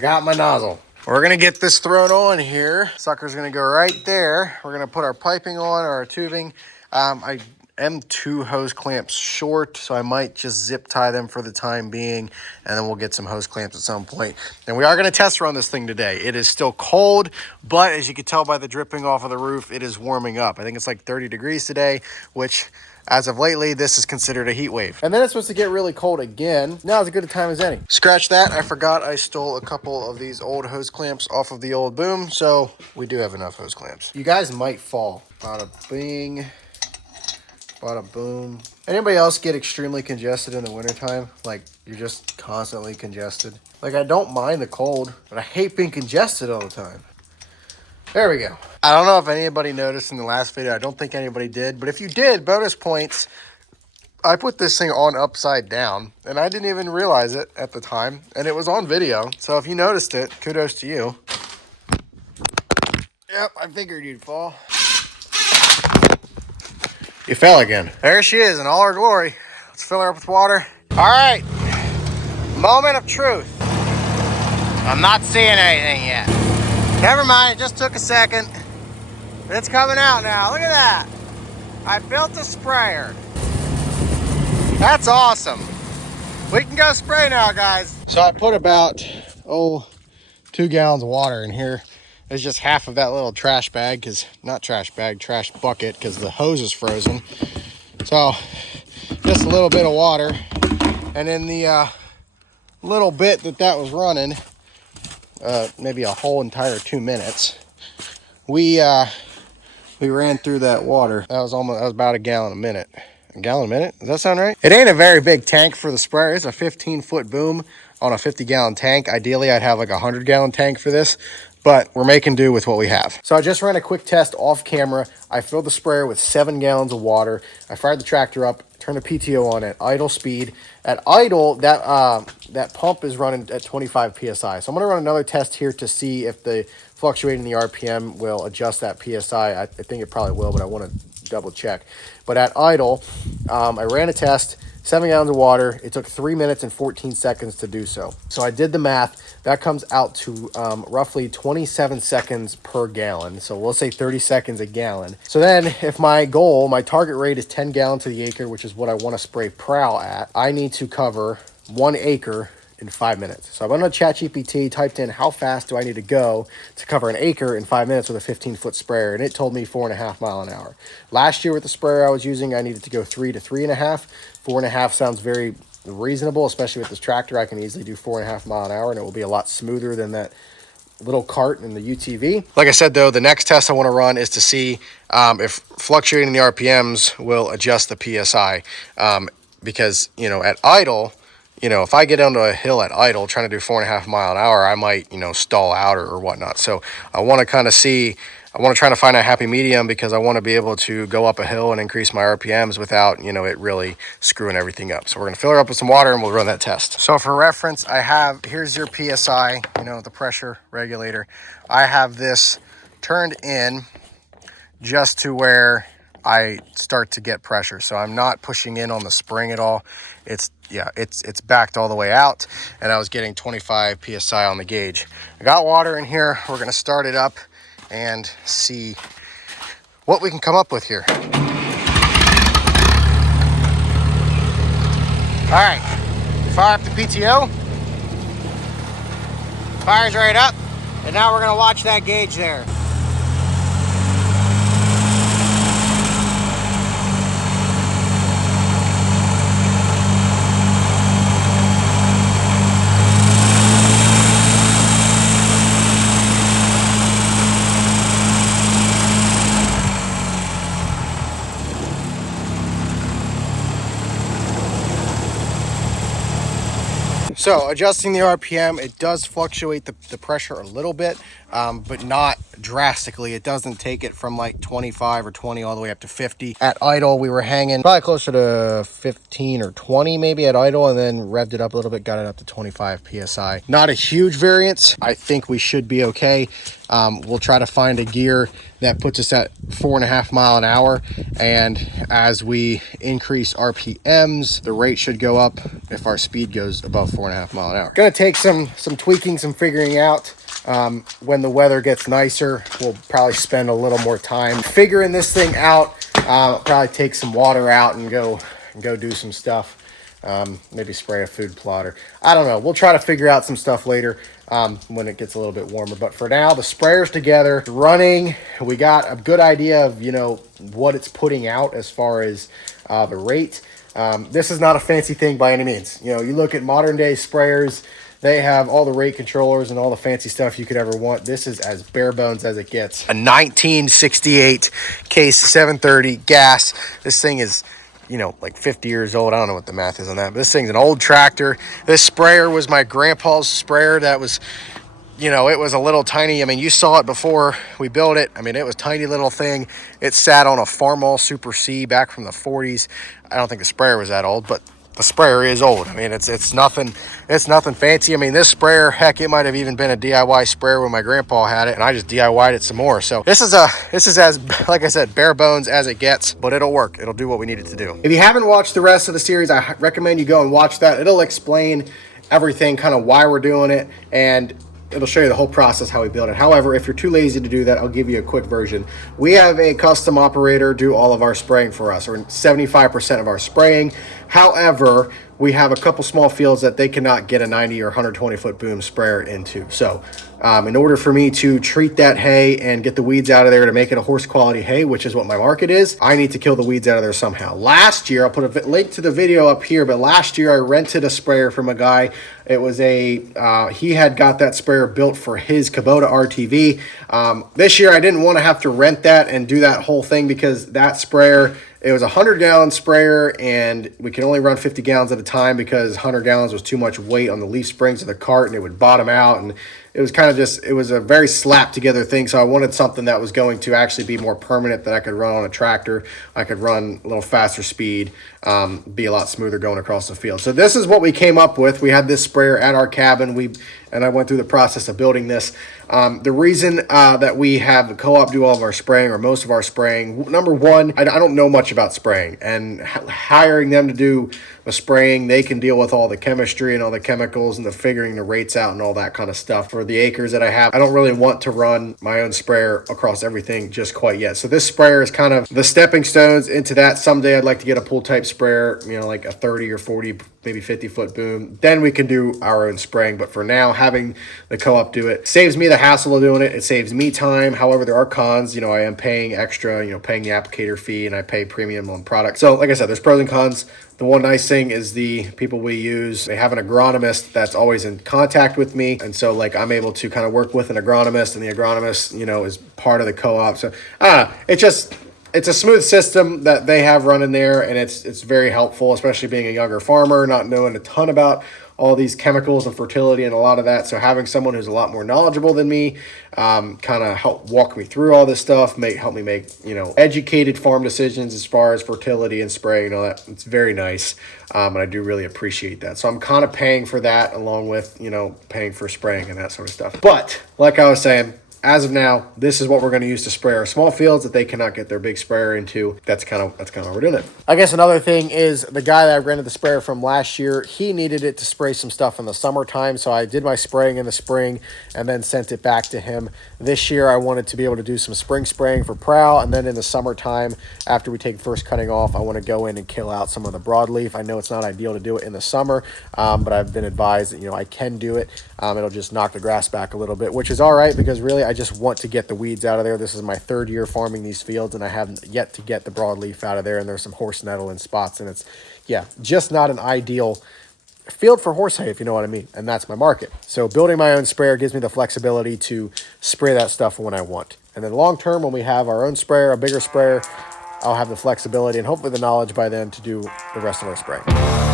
got my nozzle. We're gonna get this thrown on here. Sucker's gonna go right there. We're gonna put our piping on, or our tubing. I am 2 hose clamps short, so I might just zip tie them for the time being, and then we'll get some hose clamps at some point. And we are gonna test run this thing today. It is still cold, but as you can tell by the dripping off of the roof, it is warming up. I think it's like 30 degrees today, which as of lately, this is considered a heat wave. And then it's supposed to get really cold again. Now is as good a time as any. Scratch that. I forgot I stole a couple of these old hose clamps off of the old boom, so we do have enough hose clamps. You guys might fall. Bada bing. Bada boom. Anybody else get extremely congested in the wintertime? Like, you're just constantly congested? Like, I don't mind the cold, but I hate being congested all the time. There we go. I don't know if anybody noticed in the last video. I don't think anybody did. But if you did, bonus points. I put this thing on upside down, and I didn't even realize it at the time. And it was on video. So if you noticed it, kudos to you. Yep, I figured you'd fall. You fell again. There she is in all her glory. Let's fill her up with water. All right. Moment of truth. I'm not seeing anything yet. Never mind, it just took a second. It's coming out now, look at that. I built a sprayer. That's awesome. We can go spray now, guys. So I put about, 2 gallons of water in here. There's just half of that little trash bag, trash bucket, because the hose is frozen. So just a little bit of water. And in the little bit that was running, maybe a whole entire 2 minutes, we ran through that water. That was about a gallon a minute. A gallon a minute? Does that sound right? It ain't a very big tank for the sprayer. It's a 15-foot boom on a 50-gallon tank. Ideally, I'd have like a 100-gallon tank for this, but we're making do with what we have. So I just ran a quick test off camera. I filled the sprayer with 7 gallons of water. I fired the tractor up, turned the PTO on at idle speed. At idle, that pump is running at 25 PSI. So I'm gonna run another test here to see if the fluctuating the RPM will adjust that PSI. I think it probably will, but I wanna double check. But at idle, I ran a test, 7 gallons of water. It took 3 minutes and 14 seconds to do so. So I did the math. That comes out to roughly 27 seconds per gallon. So we'll say 30 seconds a gallon. So then if my target rate is 10 gallons to the acre, which is what I want to spray prowl at, I need to cover 1 acre in 5 minutes. So I went on ChatGPT, typed in how fast do I need to go to cover an acre in 5 minutes with a 15-foot sprayer, and it told me 4.5 miles an hour. Last year with the sprayer I was using, I needed to go 3 to 3.5. 4.5 sounds very reasonable, especially with this tractor. I can easily do 4.5 miles an hour, and it will be a lot smoother than that little cart in the UTV. Like I said, though, the next test I want to run is to see if fluctuating the RPMs will adjust the PSI, because, at idle, if I get onto a hill at idle trying to do 4.5 miles an hour, I might, stall out or whatnot. So I want to kind of see, I want to try to find a happy medium, because I want to be able to go up a hill and increase my RPMs without, it really screwing everything up. So we're going to fill her up with some water and we'll run that test. So for reference, here's your PSI, the pressure regulator. I have this turned in just to where I start to get pressure. So I'm not pushing in on the spring at all. It's backed all the way out, and I was getting 25 PSI on the gauge. I got water in here. We're gonna start it up and see what we can come up with here. All right, fire up the PTO. Fires right up, and now we're gonna watch that gauge there. So adjusting the RPM, it does fluctuate the pressure a little bit. but not drastically. It doesn't take it from like 25 or 20 all the way up to 50. At idle, we were hanging probably closer to 15 or 20 maybe at idle, and then revved it up a little bit, got it up to 25 PSI. Not a huge variance. I think we should be okay. We'll try to find a gear that puts us at 4.5 miles an hour. And as we increase RPMs, the rate should go up if our speed goes above 4.5 miles an hour. Gonna take some tweaking, some figuring out. When the weather gets nicer, we'll probably spend a little more time figuring this thing out. Probably take some water out and go do some stuff. Maybe spray a food plotter. I don't know. We'll try to figure out some stuff later when it gets a little bit warmer. But for now, the sprayer's together, running. We got a good idea of, you know, what it's putting out as far as the rate. This is not a fancy thing by any means. You know, you look at modern day sprayers, they have all the rate controllers and all the fancy stuff you could ever want. This is as bare bones as it gets. A 1968 Case 730 gas. This thing is, you know, like 50 years old. I don't know what the math is on that, but this thing's an old tractor. This sprayer was my grandpa's sprayer that was, you know, it was a little tiny. I mean, you saw it before we built it. I mean, it was a tiny little thing. It sat on a Farmall Super C back from the 40s. I don't think the sprayer was that old, but the sprayer is old. I mean, it's nothing fancy. I mean, this sprayer, heck, it might have even been a DIY sprayer when my grandpa had it, and I just DIY'd it some more. So this is as, like I said, bare bones as it gets, but it'll work. It'll do what we need it to do. If you haven't watched the rest of the series, I recommend you go and watch that. It'll explain everything, kind of why we're doing it, and it'll show you the whole process, how we build it. However, if you're too lazy to do that, I'll give you a quick version. We have a custom operator do all of our spraying for us, or 75% of our spraying. However, we have a couple small fields that they cannot get a 90 or 120 foot boom sprayer into. So in order for me to treat that hay and get the weeds out of there to make it a horse quality hay, which is what my market is, I need to kill the weeds out of there somehow. Last year, I'll put a link to the video up here, but last year I rented a sprayer from a guy. It was he had got that sprayer built for his Kubota RTV. This year I didn't want to have to rent that and do that whole thing, because that sprayer, it was a 100-gallon sprayer, and we could only run 50 gallons at a time because 100 gallons was too much weight on the leaf springs of the cart, and it would bottom out, and it was kind of just, it was a very slapped together thing. So I wanted something that was going to actually be more permanent, that I could run on a tractor. I could run a little faster speed, be a lot smoother going across the field. So this is what we came up with. We had this sprayer at our cabin. And I went through the process of building this. The reason that we have the co-op do all of our spraying, or most of our spraying, number one, I don't know much about spraying, and hiring them to do the spraying, they can deal with all the chemistry and all the chemicals and the figuring the rates out and all that kind of stuff. For the acres that I have, I don't really want to run my own sprayer across everything just quite yet. So this sprayer is kind of the stepping stones into that. Someday I'd like to get a pool type sprayer, you know, like a 30 or 40, maybe 50 foot boom. Then we can do our own spraying. But for now, having the co-op do it saves me the hassle of doing it. It saves me time. However, there are cons. You know, I am paying extra, you know, paying the applicator fee, and I pay premium on product. So like I said, there's pros and cons. The one nice thing is the people we use, they have an agronomist that's always in contact with me. And so like I'm able to kind of work with an agronomist, and the agronomist, you know, is part of the co-op. So it's a smooth system that they have running there, and it's very helpful, especially being a younger farmer, not knowing a ton about all these chemicals and fertility and a lot of that. So having someone who's a lot more knowledgeable than me, kind of help walk me through all this stuff, help me make, you know, educated farm decisions as far as fertility and spraying and all that. It's very nice. And I do really appreciate that. So I'm kind of paying for that, along with, you know, paying for spraying and that sort of stuff. But like I was saying, as of now, this is what we're going to use to spray our small fields that they cannot get their big sprayer into. That's kind of how we're doing it. I guess another thing is, the guy that I rented the sprayer from last year, he needed it to spray some stuff in the summertime. So I did my spraying in the spring and then sent it back to him. This year I wanted to be able to do some spring spraying for prowl, and then in the summertime, after we take first cutting off, I want to go in and kill out some of the broadleaf. I know it's not ideal to do it in the summer, but I've been advised that, you know, I can do it. It'll just knock the grass back a little bit, which is all right, because really I just want to get the weeds out of there. This is my third year farming these fields, and I haven't yet to get the broadleaf out of there, and there's some horse nettle in spots, and it's, yeah, just not an ideal field for horse hay, if you know what I mean. And that's my market. So building my own sprayer gives me the flexibility to spray that stuff when I want. And then long term, when we have our own sprayer, a bigger sprayer, I'll have the flexibility and hopefully the knowledge by then to do the rest of our spraying.